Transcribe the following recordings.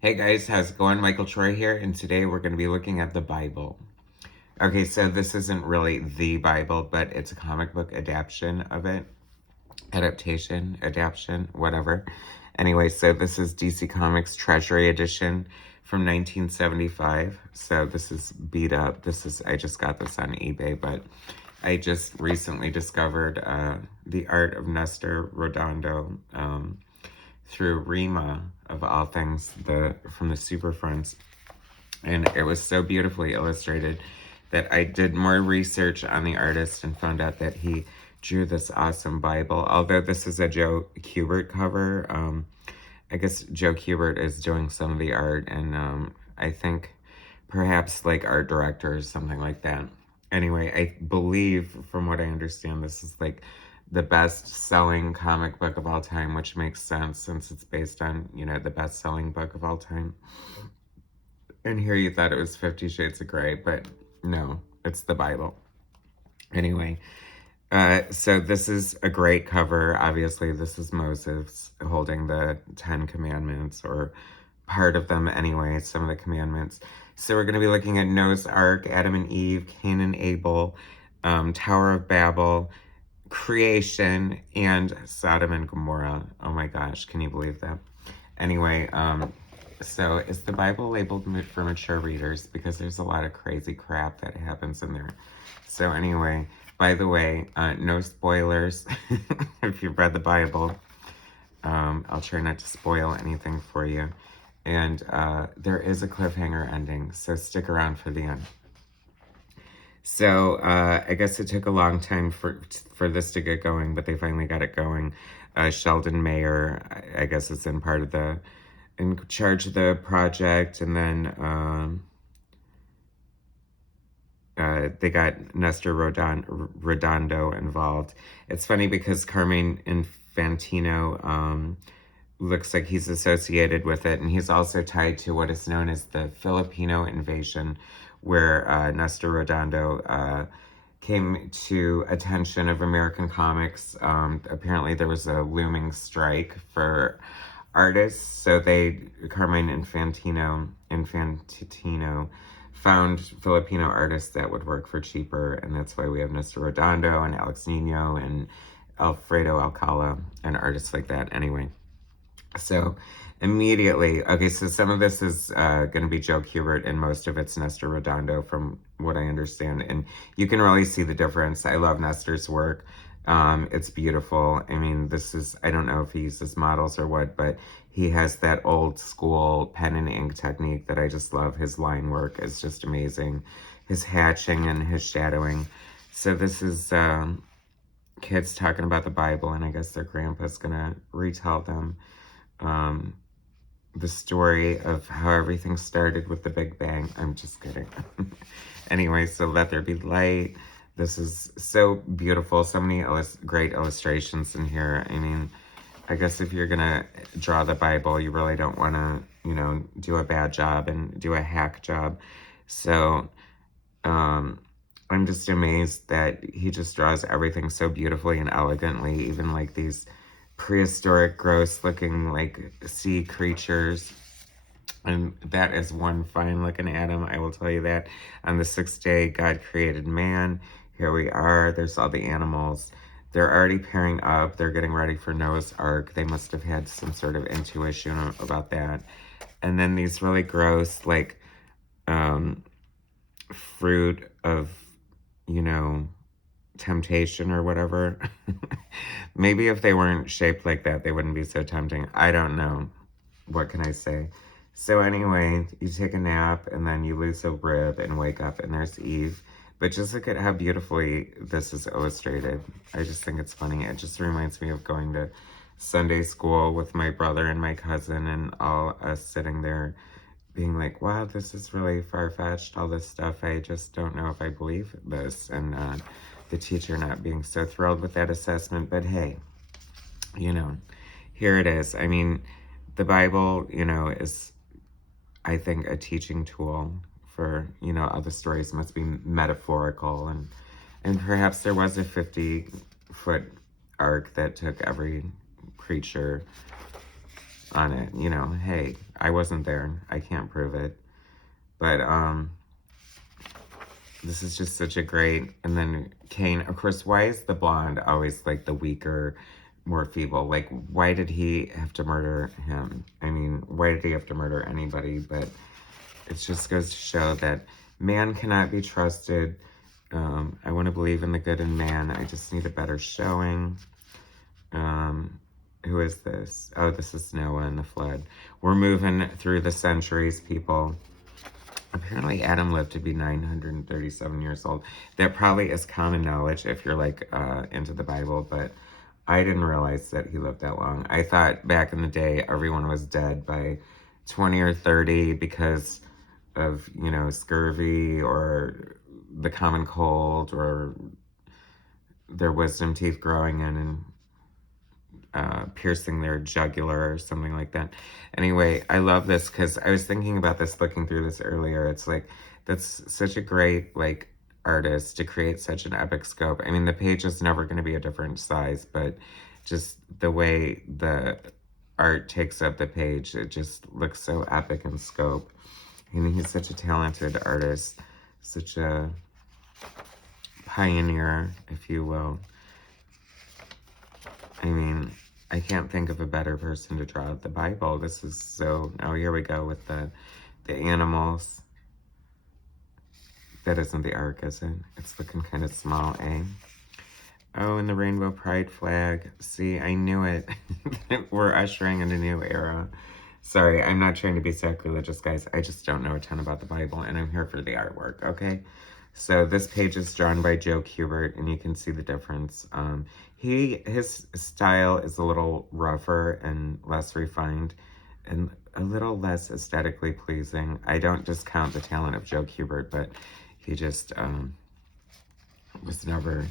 Hey guys, how's it going? Michael Troy here, and today we're going to be looking at the Bible. Okay, so this isn't really the Bible, but it's a comic book adaptation of it. Adaptation, whatever. Anyway, so this is DC Comics Treasury edition from 1975. So this is beat up. I just got this on eBay, but I just recently discovered the art of Nestor Redondo through Rima, of all things, from the Super Friends. And it was so beautifully illustrated that I did more research on the artist and found out that he drew this awesome Bible. Although this is a Joe Kubert cover, I guess Joe Kubert is doing some of the art, and I think perhaps like art director or something like that. Anyway, I believe, from what I understand, this is like the best-selling comic book of all time, which makes sense since it's based on, the best-selling book of all time. And here you thought it was 50 Shades of Grey, but no, it's the Bible. Anyway, so this is a great cover. Obviously, this is Moses holding the 10 Commandments, or part of them anyway, some of the commandments. So we're going to be looking at Noah's Ark, Adam and Eve, Cain and Abel, Tower of Babel, creation, and Sodom and Gomorrah. Oh my gosh, can you believe that? Anyway, so is the Bible labeled for mature readers? Because there's a lot of crazy crap that happens in there. So anyway, by the way, no spoilers if you've read the Bible. I'll try not to spoil anything for you. And there is a cliffhanger ending, so stick around for the end. So I guess it took a long time for this to get going, but they finally got it going. Sheldon Mayer, I guess, is in charge of the project, and then they got Nestor Redondo involved. It's funny because Carmine Infantino looks like he's associated with it, and he's also tied to what is known as the Filipino invasion, where Nestor Redondo came to attention of American comics. Apparently there was a looming strike for artists, so Carmine Infantino found Filipino artists that would work for cheaper, and that's why we have Nestor Redondo and Alex Nino and Alfredo Alcala and artists like that. Anyway, so immediately, okay, so some of this is going to be Joe Kubert, and most of it's Nestor Redondo, from what I understand. And you can really see the difference. I love Nestor's work. It's beautiful. I mean, I don't know if he uses models or what, but he has that old school pen and ink technique that I just love. His line work is just amazing. His hatching and his shadowing. So this is kids talking about the Bible, and I guess their grandpa's gonna retell them the story of how everything started with the Big Bang. I'm just kidding. Anyway, so let there be light. This is so beautiful. So many great illustrations in here. I mean, I guess if you're going to draw the Bible, you really don't want to, do a bad job and do a hack job. So I'm just amazed that he just draws everything so beautifully and elegantly, even like these prehistoric, gross looking like sea creatures. And that is one fine looking atom, I will tell you that. On the sixth day, God created man. Here we are. There's all the animals. They're already pairing up. They're getting ready for Noah's Ark. They must have had some sort of intuition about that. And then these really gross, like, fruit of, temptation or whatever. Maybe if they weren't shaped like that, they wouldn't be so tempting. I don't know. What can I say? So anyway, you take a nap, and then you lose a rib and wake up, and there's Eve. But just look at how beautifully this is illustrated. I just think it's funny. It just reminds me of going to Sunday school with my brother and my cousin, and all us sitting there being like, wow, this is really far-fetched, all this stuff. I just don't know if I believe this. And the teacher not being so thrilled with that assessment. But hey, here it is. I mean, the Bible, is, I think, a teaching tool for, all the stories must be metaphorical. And perhaps there was a 50-foot arc that took every creature on it. You know, hey, I wasn't there. I can't prove it. But, this is just such a great, and then Cain, of course, why is the blonde always like the weaker, more feeble? Like, why did he have to murder him? I mean, why did he have to murder anybody? But it just goes to show that man cannot be trusted. I want to believe in the good in man. I just need a better showing. Who is this? Oh, this is Noah and the flood. We're moving through the centuries, people. Apparently Adam lived to be 937 years old. That probably is common knowledge if you're like into the Bible, but I didn't realize that he lived that long. I thought back in the day everyone was dead by 20 or 30 because of, you know, scurvy or the common cold or their wisdom teeth growing in and piercing their jugular or something like that. Anyway, I love this because I was thinking about this looking through this earlier. It's like, that's such a great, like, artist to create such an epic scope. I mean, the page is never going to be a different size, but just the way the art takes up the page, it just looks so epic in scope. And he's such a talented artist, such a pioneer, if you will. I mean, I can't think of a better person to draw the Bible. This is so... Oh, here we go with the animals. That isn't the ark, is it? It's looking kind of small, eh? Oh, and the rainbow pride flag. See, I knew it. We're ushering in a new era. Sorry, I'm not trying to be sacrilegious, guys. I just don't know a ton about the Bible, and I'm here for the artwork, okay? So this page is drawn by Joe Kubert, and you can see the difference. His style is a little rougher and less refined, and a little less aesthetically pleasing. I don't discount the talent of Joe Kubert, but he just was never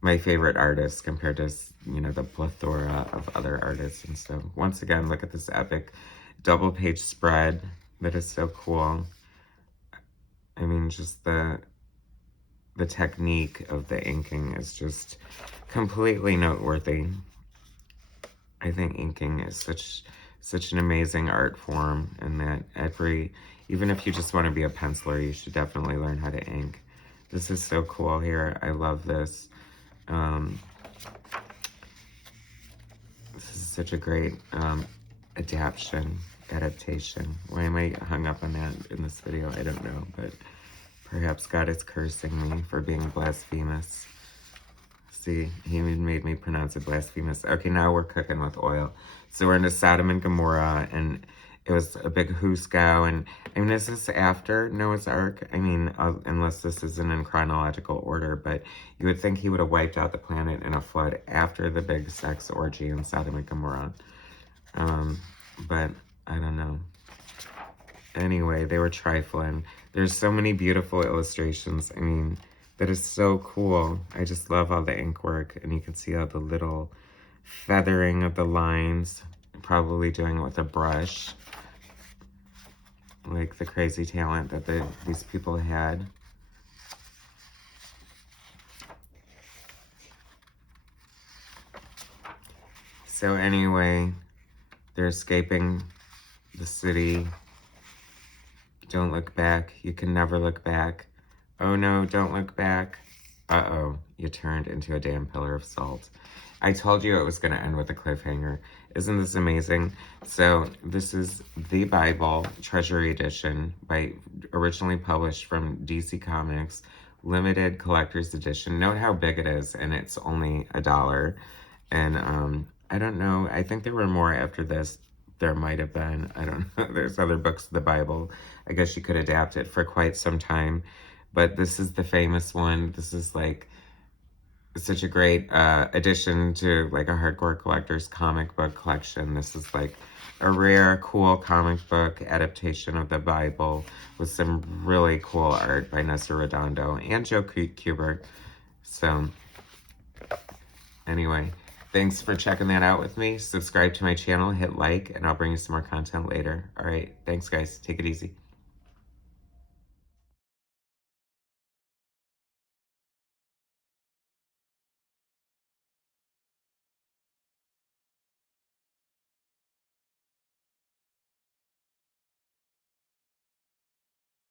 my favorite artist compared to, you know, the plethora of other artists. And so, once again, look at this epic double-page spread. That is so cool. I mean, just the technique of the inking is just completely noteworthy. I think inking is such an amazing art form, and that even if you just want to be a penciler, you should definitely learn how to ink. This is so cool here. I love this. This is such a great adaptation. Why am I hung up on that in this video? I don't know, but perhaps God is cursing me for being blasphemous. See, he made me pronounce it blasphemous. Okay, now we're cooking with oil. So we're into Sodom and Gomorrah, and it was a big hoosgow. And I mean, is this after Noah's Ark? I mean, unless this isn't in chronological order, but you would think he would have wiped out the planet in a flood after the big sex orgy in Sodom and Gomorrah. But I don't know. Anyway, they were trifling. There's so many beautiful illustrations. I mean, that is so cool. I just love all the ink work, and you can see all the little feathering of the lines, probably doing it with a brush. Like the crazy talent that these people had. So anyway, they're escaping the city. Don't look back. You can never look back. Oh no, don't look back. Uh-oh, you turned into a damn pillar of salt. I told you it was going to end with a cliffhanger. Isn't this amazing? So this is the Bible, Treasury Edition, originally published from DC Comics, limited collector's edition. Note how big it is, and it's only $1. And I don't know. I think there were more after this. There might have been. I don't know. There's other books of the Bible. I guess you could adapt it for quite some time. But this is the famous one. This is like such a great addition to like a hardcore collector's comic book collection. This is like a rare, cool comic book adaptation of the Bible with some really cool art by Nestor Redondo and Joe Kubert. So anyway, thanks for checking that out with me. Subscribe to my channel, hit like, and I'll bring you some more content later. All right, thanks guys. Take it easy.